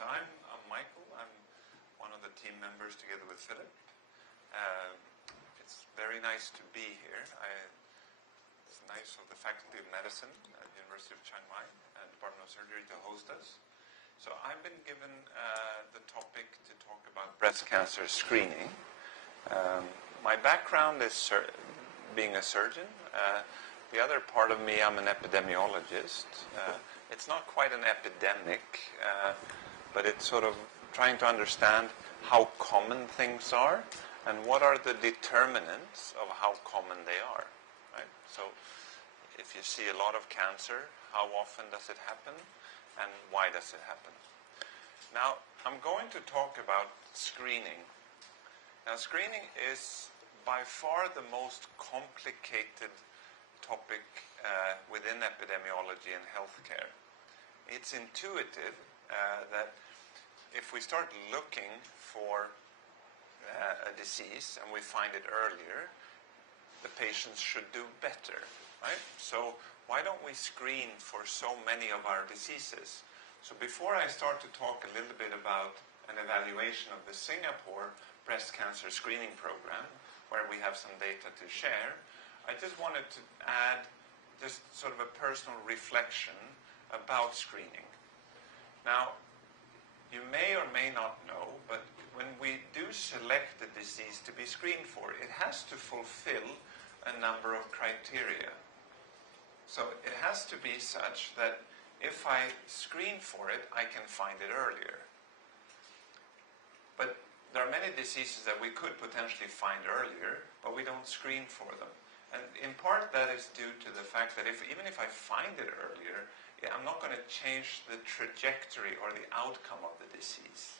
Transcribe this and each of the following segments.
So I'm Michael. I'm one of the team members together with Philip. It's very nice to be here. It's nice of the Faculty of Medicine at the University of Chiang Mai and Department of Surgery to host us. So I've been given the topic to talk about breast cancer screening. My background is being a surgeon. The other part of me, I'm an epidemiologist. It's not quite an epidemic, but it's sort of trying to understand how common things are and what are the determinants of how common they are. Right? So if you see a lot of cancer, how often does it happen and why does it happen? Now, I'm going to talk about screening. Now, screening is by far the most complicated topic within epidemiology and healthcare. It's intuitive that if we start looking for a disease and we find it earlier, the patients should do better, right? So why don't we screen for so many of our diseases? So before I start to talk a little bit about an evaluation of the Singapore breast cancer screening program, where we have some data to share, I just wanted to add just sort of a personal reflection about screening. Now, you may or may not know, but when we do select a disease to be screened for, it has to fulfill a number of criteria. So it has to be such that if I screen for it, I can find it earlier. But there are many diseases that we could potentially find earlier, but we don't screen for them. And in part that is due to the fact that even if I find it earlier, I'm not going to change the trajectory or the outcome of the disease.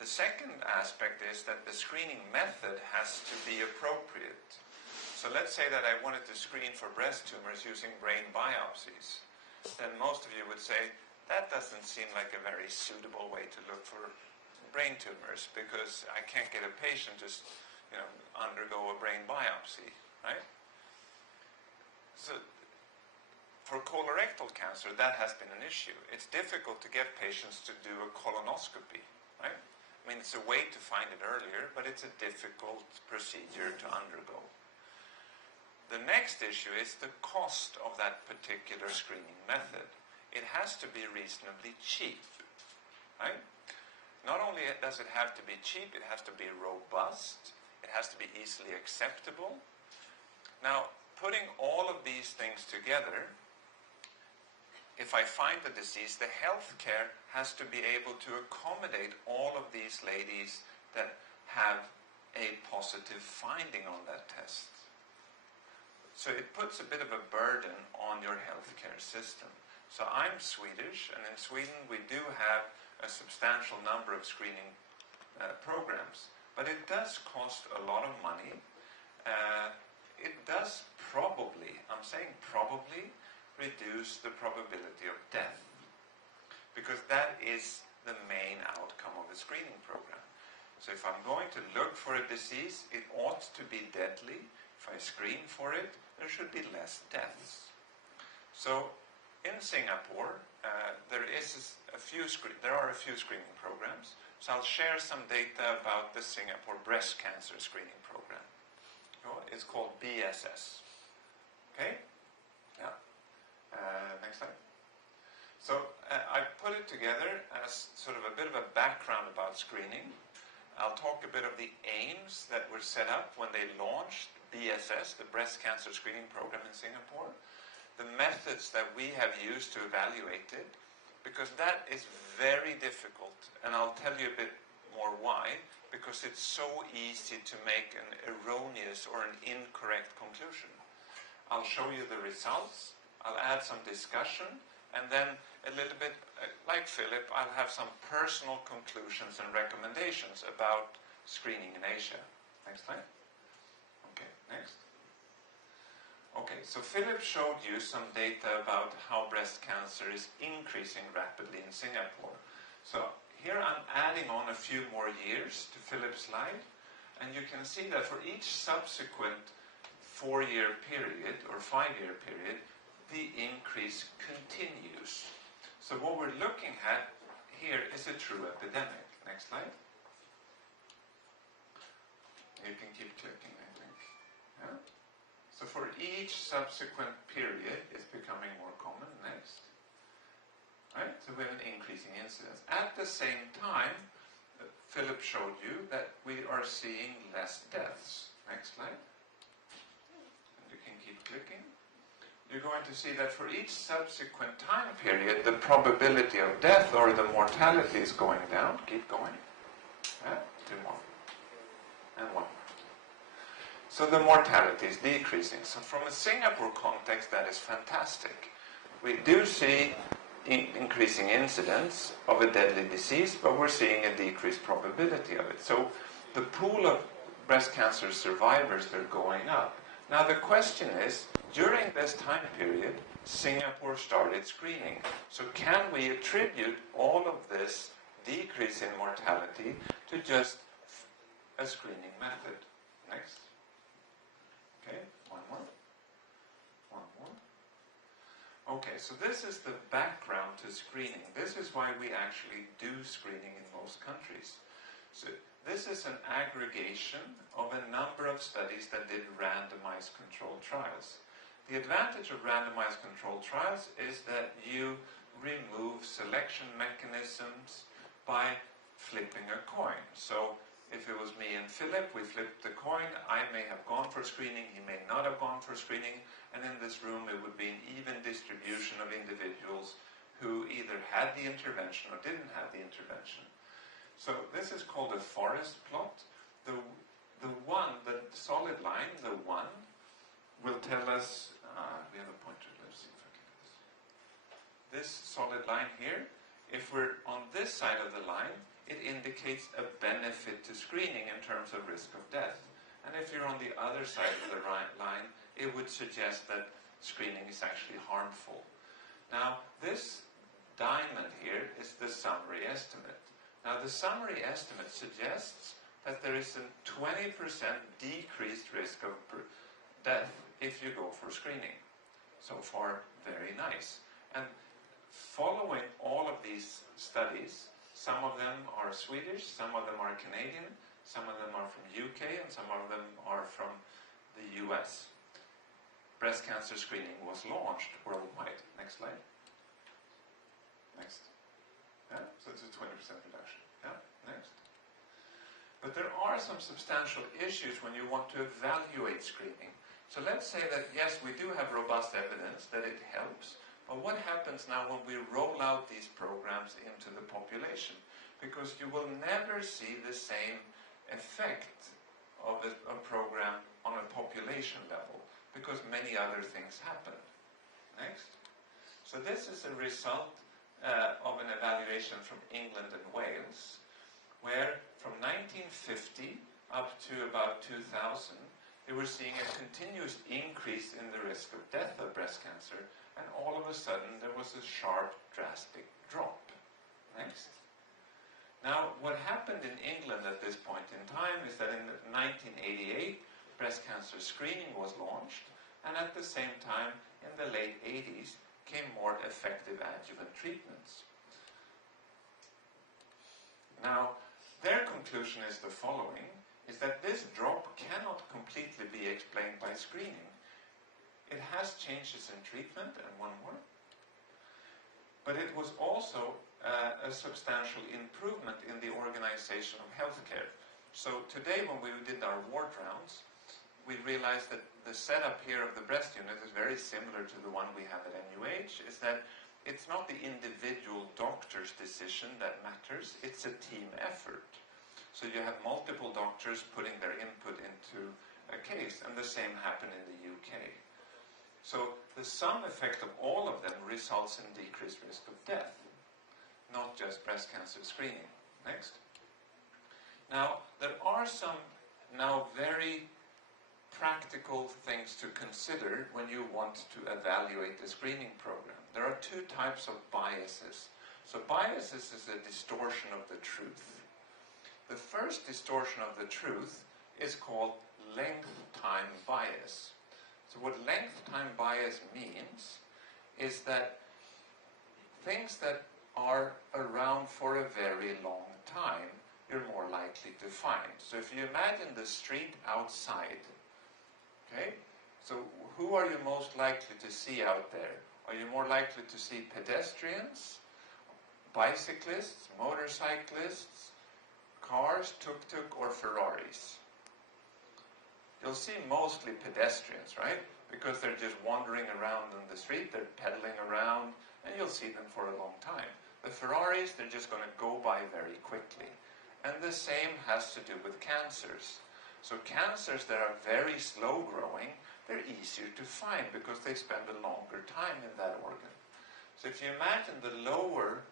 The second aspect is that the screening method has to be appropriate. So let's say that I wanted to screen for breast tumors using brain biopsies. Then most of you would say, that doesn't seem like a very suitable way to look for brain tumors, because I can't get a patient to undergo a brain biopsy, right? So for colorectal cancer, that has been an issue. It's difficult to get patients to do a colonoscopy, right? I mean, it's a way to find it earlier, but it's a difficult procedure to undergo. The next issue is the cost of that particular screening method. It has to be reasonably cheap, right? Not only does it have to be cheap, it has to be robust, it has to be easily acceptable. Now, putting all of these things together, if I find the disease, the healthcare has to be able to accommodate all of these ladies that have a positive finding on that test. So it puts a bit of a burden on your healthcare system. So I'm Swedish, and in Sweden we do have a substantial number of screening programs. But it does cost a lot of money. It does probably, I'm saying probably, reduce the probability of death. Because that is the main outcome of a screening program. So if I'm going to look for a disease, it ought to be deadly. If I screen for it, there should be less deaths. So in Singapore, there are a few screening programs. So I'll share some data about the Singapore breast cancer screening program. It's called BSS. Okay? Yeah. Next slide. So I put it together as sort of a bit of a background about screening. I'll talk a bit of the aims that were set up when they launched BSS, the breast cancer screening program in Singapore, the methods that we have used to evaluate it, because that is very difficult, and I'll tell you a bit more why, because it's so easy to make an erroneous or an incorrect conclusion. I'll show you the results, I'll add some discussion, and then a little bit, like Philip, I'll have some personal conclusions and recommendations about screening in Asia. Next slide. Okay, next. Okay, so Philip showed you some data about how breast cancer is increasing rapidly in Singapore. So here I'm adding on a few more years to Philip's slide, and you can see that for each subsequent 4-year period or 5-year period, the increase continues. So what we're looking at here is a true epidemic. Next slide. You can keep clicking, I think. Yeah? So for each subsequent period, it's becoming more common. Next. Right? So we have an increasing incidence. At the same time, Philip showed you that we are seeing less deaths. Next slide. And you can keep clicking. You're going to see that for each subsequent time period, the probability of death or the mortality is going down. Keep going. Yeah? 2 more. And 1 more. So the mortality is decreasing. So from a Singapore context, that is fantastic. We do see increasing incidence of a deadly disease, but we're seeing a decreased probability of it. So the pool of breast cancer survivors, they're going up. Now the question is, during this time period, Singapore started screening. So can we attribute all of this decrease in mortality to just a screening method? Next. Okay, 1 more. 1 more. Okay, so this is the background to screening. This is why we actually do screening in most countries. So this is an aggregation of a number of studies that did randomized controlled trials. The advantage of randomized controlled trials is that you remove selection mechanisms by flipping a coin. So if it was me and Philip, we flipped the coin. I may have gone for screening, he may not have gone for screening, and in this room it would be an even distribution of individuals who either had the intervention or didn't have the intervention. So this is called a forest plot. The solid line, the 1, will tell us, we have a pointer, let's see if I can do this. This solid line here, if we're on this side of the line, it indicates a benefit to screening in terms of risk of death. And if you're on the other side of the line, it would suggest that screening is actually harmful. Now, this diamond here is the summary estimate. Now, the summary estimate suggests that there is a 20% decreased risk of death if you go for screening. So far, very nice. And following all of these studies, some of them are Swedish, some of them are Canadian, some of them are from UK, and some of them are from the US. Breast cancer screening was launched worldwide. Next slide. Next. Yeah, so it's a 20% reduction. Yeah, next. But there are some substantial issues when you want to evaluate screening. So let's say that, yes, we do have robust evidence that it helps, but what happens now when we roll out these programs into the population? Because you will never see the same effect of a program on a population level, because many other things happen. Next. So this is a result of an evaluation from England and Wales, where from 1950 up to about 2000, they were seeing a continuous increase in the risk of death of breast cancer, and all of a sudden there was a sharp, drastic drop. Next. Now, what happened in England at this point in time is that in 1988, breast cancer screening was launched, and at the same time, in the late 80s, came more effective adjuvant treatments. Now, their conclusion is the following, is that this drop cannot completely be explained by screening. It has changes in treatment, and 1 more, but it was also a substantial improvement in the organization of healthcare. So today, when we did our ward rounds, we realized that the setup here of the breast unit is very similar to the one we have at NUH, is that it's not the individual doctor's decision that matters, it's a team effort. So you have multiple doctors putting their input into a case, and the same happened in the UK. So the sum effect of all of them results in decreased risk of death, not just breast cancer screening. Next. Now, there are some now very practical things to consider when you want to evaluate the screening program. There are 2 types of biases. So biases is a distortion of the truth. The first distortion of the truth is called length time bias. So what length time bias means is that things that are around for a very long time, you're more likely to find. So if you imagine the street outside, okay, so who are you most likely to see out there? Are you more likely to see pedestrians, bicyclists, motorcyclists, cars, tuk-tuk, or Ferraris? You'll see mostly pedestrians, right? Because they're just wandering around in the street, they're pedaling around, and you'll see them for a long time. The Ferraris, they're just going to go by very quickly. And the same has to do with cancers. So cancers that are very slow growing, they're easier to find because they spend a longer time in that organ. So if you imagine the lower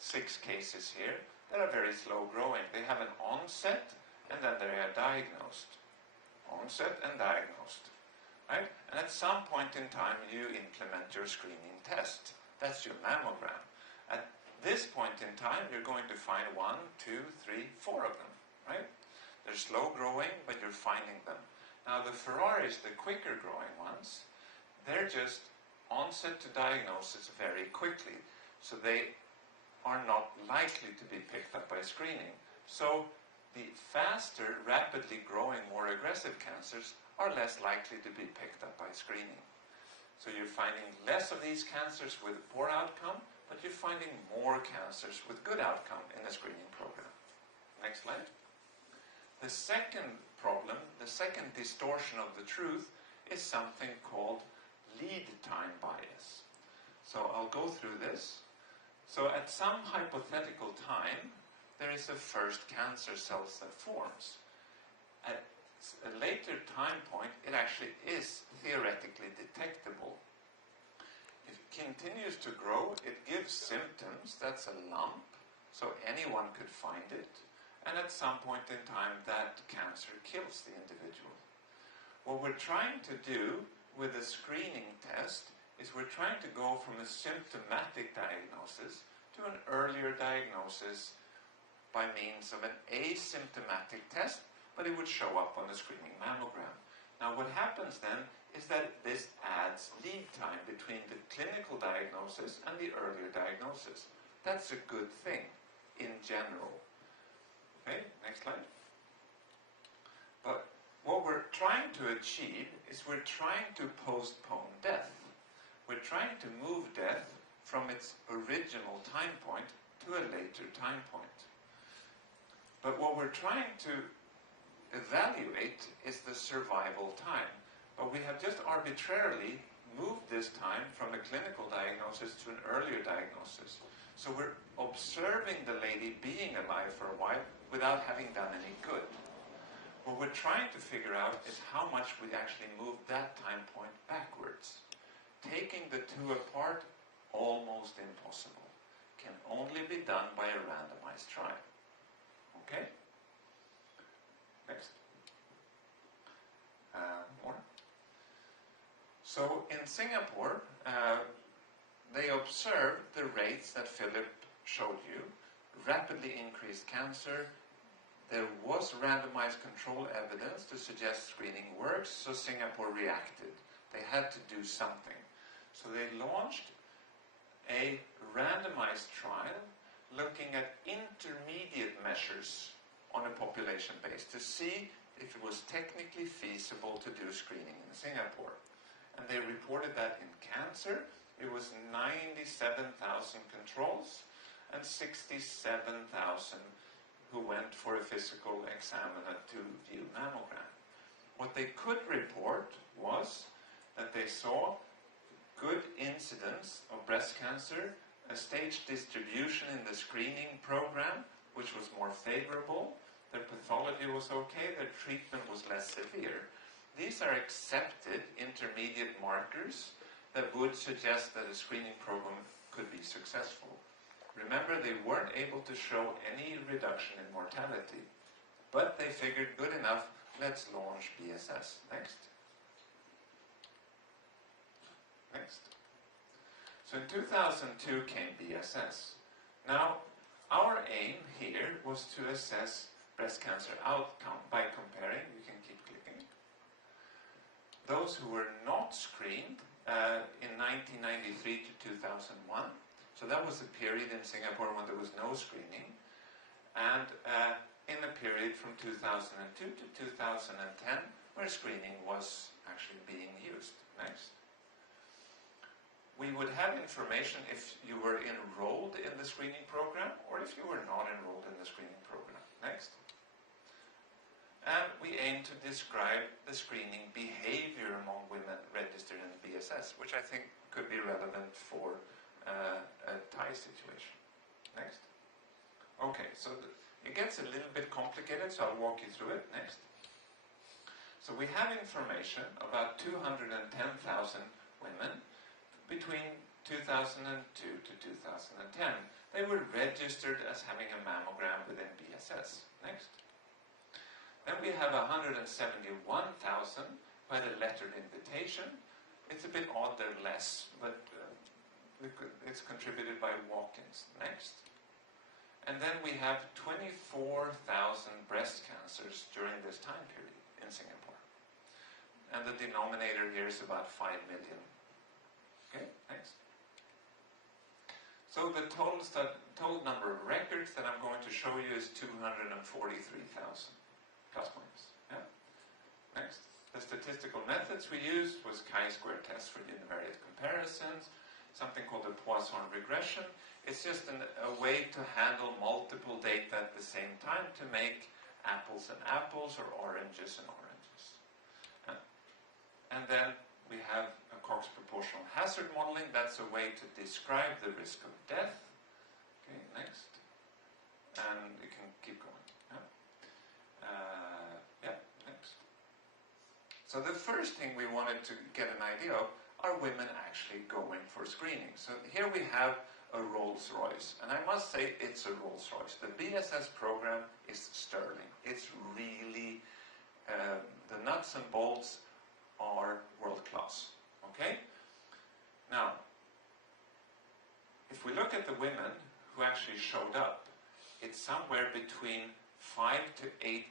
6 cases here that are very slow growing, they have an onset and then they are diagnosed. Onset and diagnosed. Right? And at some point in time you implement your screening test. That's your mammogram. At this point in time you're going to find 1, 2, 3, 4 of them. Right? They're slow growing, but you're finding them. Now the Ferraris, the quicker growing ones, they're just onset to diagnosis very quickly. So they are not likely to be picked up by screening. So the faster, rapidly growing, more aggressive cancers are less likely to be picked up by screening. So you're finding less of these cancers with poor outcome, but you're finding more cancers with good outcome in the screening program. Next slide. The second problem, the second distortion of the truth, is something called lead time bias. So I'll go through this. So at some hypothetical time, there is a first cancer cell that forms. At a later time point, it actually is theoretically detectable. If it continues to grow, it gives symptoms. That's a lump, so anyone could find it. And at some point in time, that cancer kills the individual. What we're trying to do with a screening test is we're trying to go from a symptomatic diagnosis to an earlier diagnosis by means of an asymptomatic test, but it would show up on the screening mammogram. Now what happens then is that this adds lead time between the clinical diagnosis and the earlier diagnosis. That's a good thing in general. Okay, next slide. But what we're trying to achieve is we're trying to postpone death. We're trying to move death from its original time point to a later time point. But what we're trying to evaluate is the survival time. But we have just arbitrarily moved this time from a clinical diagnosis to an earlier diagnosis. So we're observing the lady being alive for a while without having done any good. What we're trying to figure out is how much we actually move that time point backwards. Taking the two apart, almost impossible. Can only be done by a randomized trial. Okay? Next. More. So in Singapore, they observed the rates that Philip showed you. Rapidly increased cancer. There was randomized control evidence to suggest screening works, so Singapore reacted. They had to do something. So they launched a randomized trial looking at intermediate measures on a population base to see if it was technically feasible to do screening in Singapore. And they reported that in cancer, it was 97,000 controls and 67,000 who went for a physical exam and a 2-view mammogram. What they could report was that they saw good incidence of breast cancer, a stage distribution in the screening program, which was more favorable, their pathology was okay, their treatment was less severe. These are accepted intermediate markers that would suggest that a screening program could be successful. Remember, they weren't able to show any reduction in mortality, but they figured good enough, let's launch BSS. Next. Next. So in 2002 came BSS. Now, our aim here was to assess breast cancer outcome by comparing, you can keep clicking, those who were not screened in 1993 to 2001. So that was a period in Singapore when there was no screening. And in a period from 2002 to 2010 where screening was actually being used. Next. We would have information if you were enrolled in the screening program or if you were not enrolled in the screening program. Next. And we aim to describe the screening behavior among women registered in BSS, which I think could be relevant for a Thai situation. Next. Okay, so it gets a little bit complicated, so I'll walk you through it. Next. So we have information about 210,000 women between 2002 to 2010. They were registered as having a mammogram within BSS. Next. Then we have 171,000 by the lettered invitation. It's a bit odd they're less, but it's contributed by walk-ins. Next. And then we have 24,000 breast cancers during this time period in Singapore. And the denominator here is about 5 million. Okay, next. So the total number of records that I'm going to show you is 243,000, plus minus. Yeah. Next. The statistical methods we used was chi-square test for univariate comparisons, something called a Poisson regression. It's just a way to handle multiple data at the same time to make apples and apples or oranges and oranges. And then we have a Cox proportional hazard modeling. That's a way to describe the risk of death. Okay, next. And you can keep going. Yeah, next. So the first thing we wanted to get an idea of, are women actually going for screening? So here we have a Rolls Royce, and I must say it's a Rolls Royce. The BSS program is sterling. It's really, the nuts and bolts are world class. Okay? Now, if we look at the women who actually showed up, it's somewhere between 5 to 8%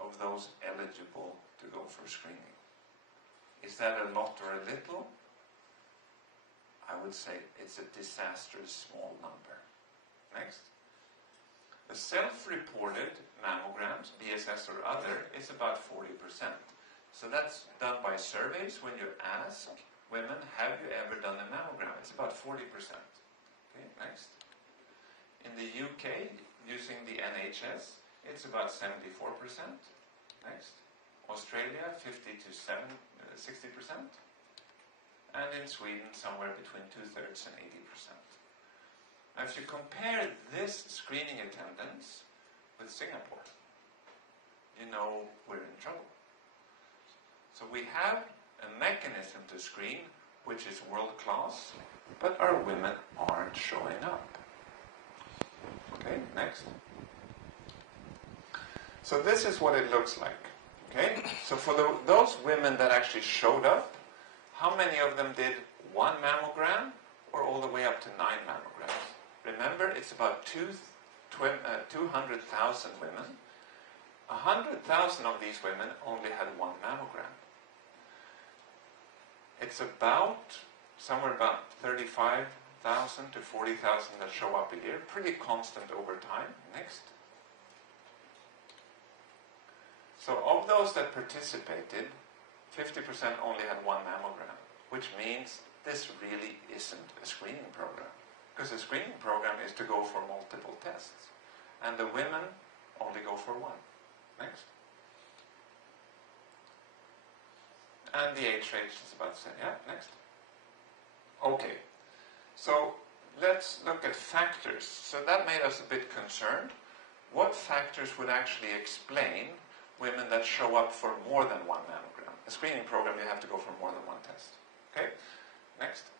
of those eligible to go for screening. Is that a lot or a little? I would say it's a disastrous small number. Next. The self-reported mammograms, BSS or other, is about 40%. So that's done by surveys. When you ask women, have you ever done a mammogram? It's about 40%. Okay, next. In the UK, using the NHS, it's about 74%. Next. Australia, 50 to 60%. And in Sweden, somewhere between 2/3 and 80%. Now, if you compare this screening attendance with Singapore, you know we're in trouble. So we have a mechanism to screen which is world class, but our women aren't showing up. Okay, next. So this is what it looks like. Okay, so for those women that actually showed up, how many of them did 1 mammogram or all the way up to 9 mammograms? Remember, it's about 200,000 women. 100,000 of these women only had 1 mammogram. It's about somewhere about 35,000 to 40,000 that show up a year, pretty constant over time. Next. So of those that participated, 50% only had 1 mammogram, which means this really isn't a screening program. Because a screening program is to go for multiple tests. And the women only go for 1. Next. And the age range is about the same. Yeah, next. Okay. So let's look at factors. So that made us a bit concerned. What factors would actually explain women that show up for more than 1 mammogram? A screening program, you have to go for more than 1 test. Okay? Next.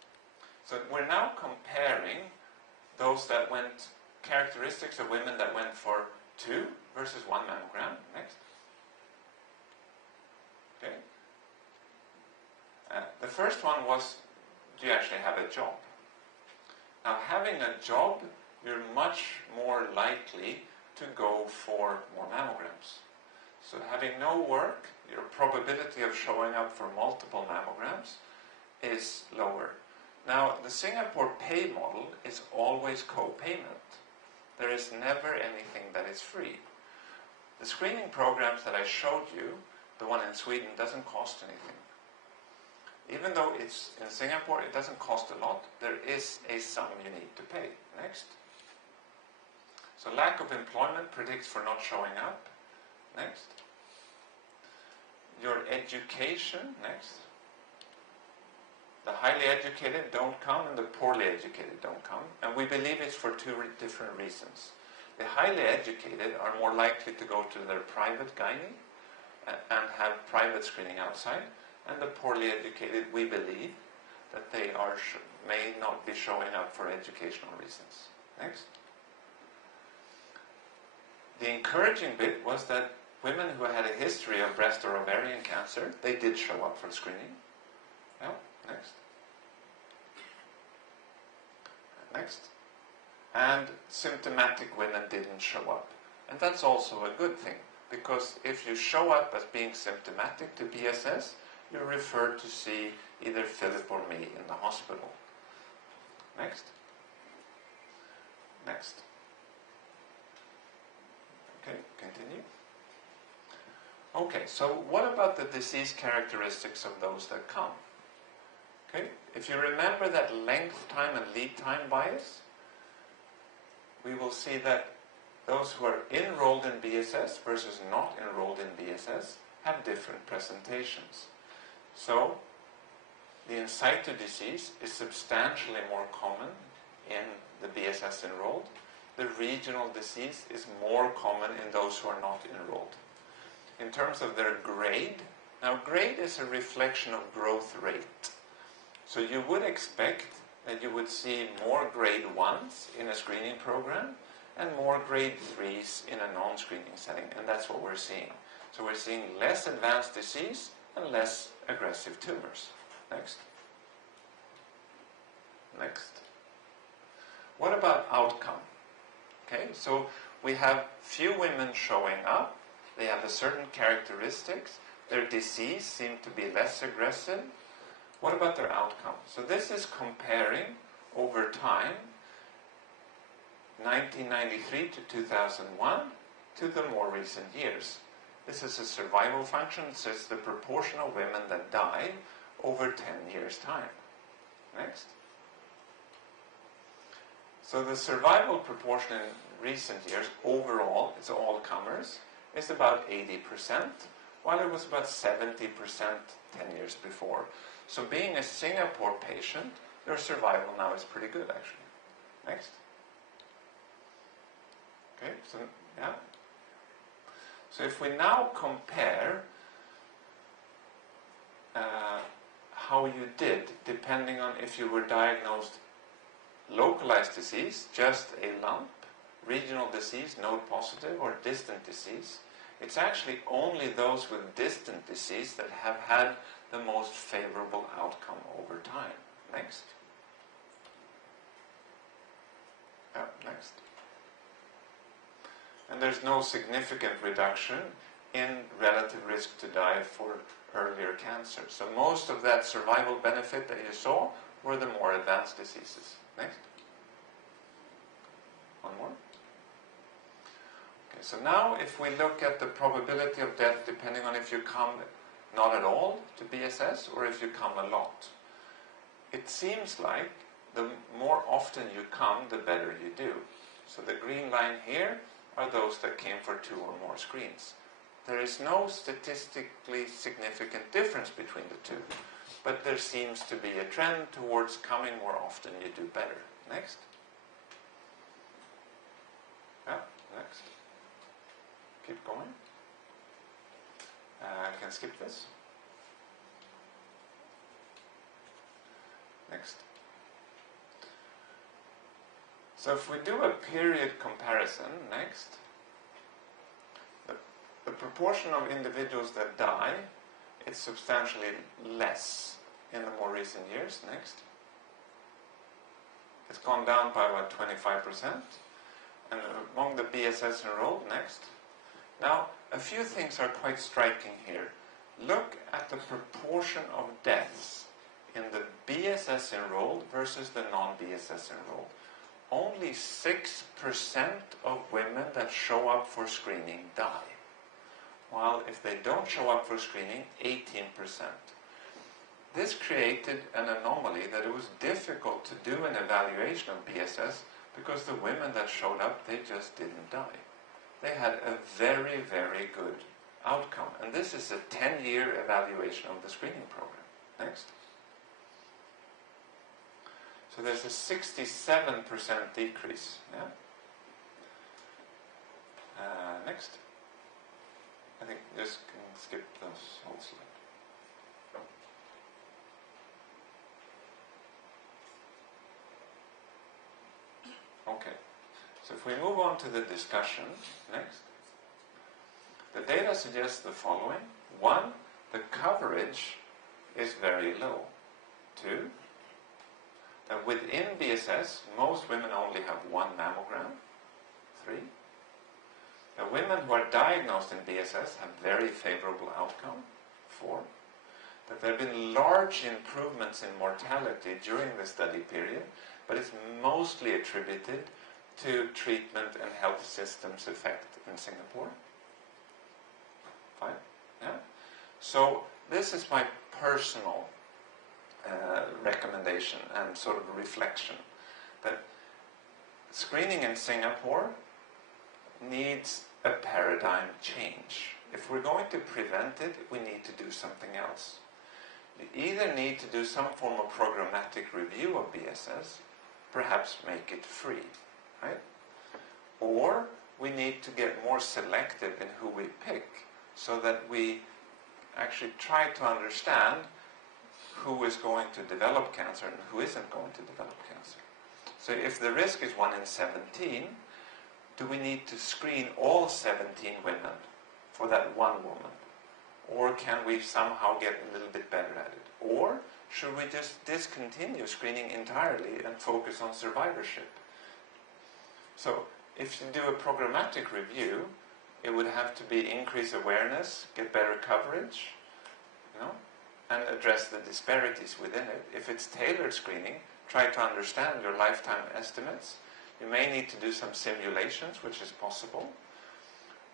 So we're now comparing those that went, characteristics of women that went for 2 versus 1 mammogram. Next. Okay. The first one was, do you actually have a job? Now, having a job, you're much more likely to go for more mammograms. So having no work, your probability of showing up for multiple mammograms is lower. Now, the Singapore pay model is always co-payment. There is never anything that is free. The screening programs that I showed you, the one in Sweden, doesn't cost anything. Even though it's in Singapore, it doesn't cost a lot. There is a sum you need to pay. Next. So lack of employment predicts for not showing up. Next. Your education. Next. The highly educated don't come and the poorly educated don't come. And we believe it's for two different reasons. The highly educated are more likely to go to their private gynae and have private screening outside. And the poorly educated, we believe, that they may not be showing up for educational reasons. Next. The encouraging bit was that women who had a history of breast or ovarian cancer, they did show up for screening. Yeah, next. Next. And symptomatic women didn't show up. And that's also a good thing, because if you show up as being symptomatic to BSS, you're referred to see either Philip or me in the hospital. Next. Next. Okay, continue. Okay, so what about the disease characteristics of those that come? Okay, if you remember that length time and lead time bias, we will see that those who are enrolled in BSS versus not enrolled in BSS have different presentations. So, the in situ disease is substantially more common in the BSS enrolled. The regional disease is more common in those who are not enrolled. In terms of their grade, now grade is a reflection of growth rate. So you would expect that you would see more grade 1s in a screening program and more grade 3s in a non-screening setting, and that's what we're seeing. So we're seeing less advanced disease and less aggressive tumors. Next. Next. What about outcome? Okay, so we have few women showing up. They have a certain characteristics. Their disease seems to be less aggressive. What about their outcome? So this is comparing over time 1993 to 2001 to the more recent years. This is a survival function, so it's the proportion of women that die over 10 years' time. Next. So the survival proportion in recent years, overall, it's all comers, is about 80%, while it was about 70% 10 years before. So being a Singapore patient, your survival now is pretty good, actually. Next. Okay, so, yeah. So if we now compare how you did, depending on if you were diagnosed localized disease, just a lump, regional disease, node positive, or distant disease, it's actually only those with distant disease that have had the most favorable outcome over time. Next. Yeah, next. And there's no significant reduction in relative risk to die for earlier cancer. So most of that survival benefit that you saw were the more advanced diseases. Next. One more. Okay, so now if we look at the probability of death depending on if you come not at all to BSS or if you come a lot, it seems like the more often you come, the better you do. So the green line here are those that came for 2 or more screens. There is no statistically significant difference between the two, but there seems to be a trend towards coming more often, you do better. Next. Yeah, next. Keep going. I can skip this. Next. So if we do a period comparison, next, the proportion of individuals that die, it's substantially less in the more recent years. Next. It's gone down by about 25%. And among the BSS enrolled, next. Now, a few things are quite striking here. Look at the proportion of deaths in the BSS enrolled versus the non-BSS enrolled. Only 6% of women that show up for screening die. While if they don't show up for screening, 18%. This created an anomaly that it was difficult to do an evaluation of BSS because the women that showed up, they just didn't die. They had a very, very good outcome. And this is a 10-year evaluation of the screening program. Next. So there's a 67% decrease. Yeah? Next. I think just can skip those whole slide. Okay. So if we move on to the discussion, next. The data suggests the following. 1, the coverage is very low. 2, that within BSS, most women only have 1 mammogram. 3, that women who are diagnosed in BSS have very favorable outcome. 4, that there have been large improvements in mortality during the study period, but it's mostly attributed to treatment and health systems effect in Singapore. 5, yeah? So this is my personal recommendation and sort of reflection, that screening in Singapore needs a paradigm change. If we're going to prevent it, we need to do something else. We either need to do some form of programmatic review of BSS, perhaps make it free, right? Or we need to get more selective in who we pick so that we actually try to understand who is going to develop cancer and who isn't going to develop cancer. So if the risk is 1 in 17, do we need to screen all 17 women for that 1 woman? Or can we somehow get a little bit better at it? Or should we just discontinue screening entirely and focus on survivorship? So if you do a programmatic review, it would have to be increase awareness, get better coverage, and address the disparities within it. If it's tailored screening, try to understand your lifetime estimates. You may need to do some simulations, which is possible.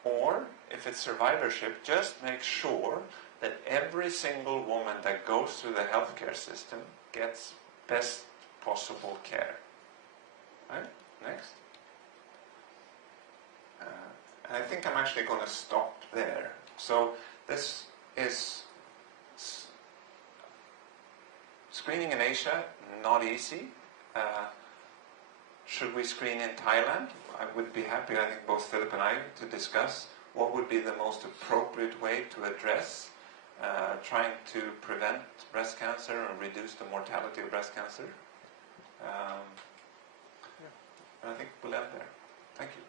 Or, if it's survivorship, just make sure that every single woman that goes through the healthcare system gets best possible care. Right? Next. And I think I'm actually going to stop there. So this is screening in Asia, not easy. Should we screen in Thailand? I would be happy, I think both Philip and I, to discuss what would be the most appropriate way to address trying to prevent breast cancer and reduce the mortality of breast cancer. I think we'll end there. Thank you.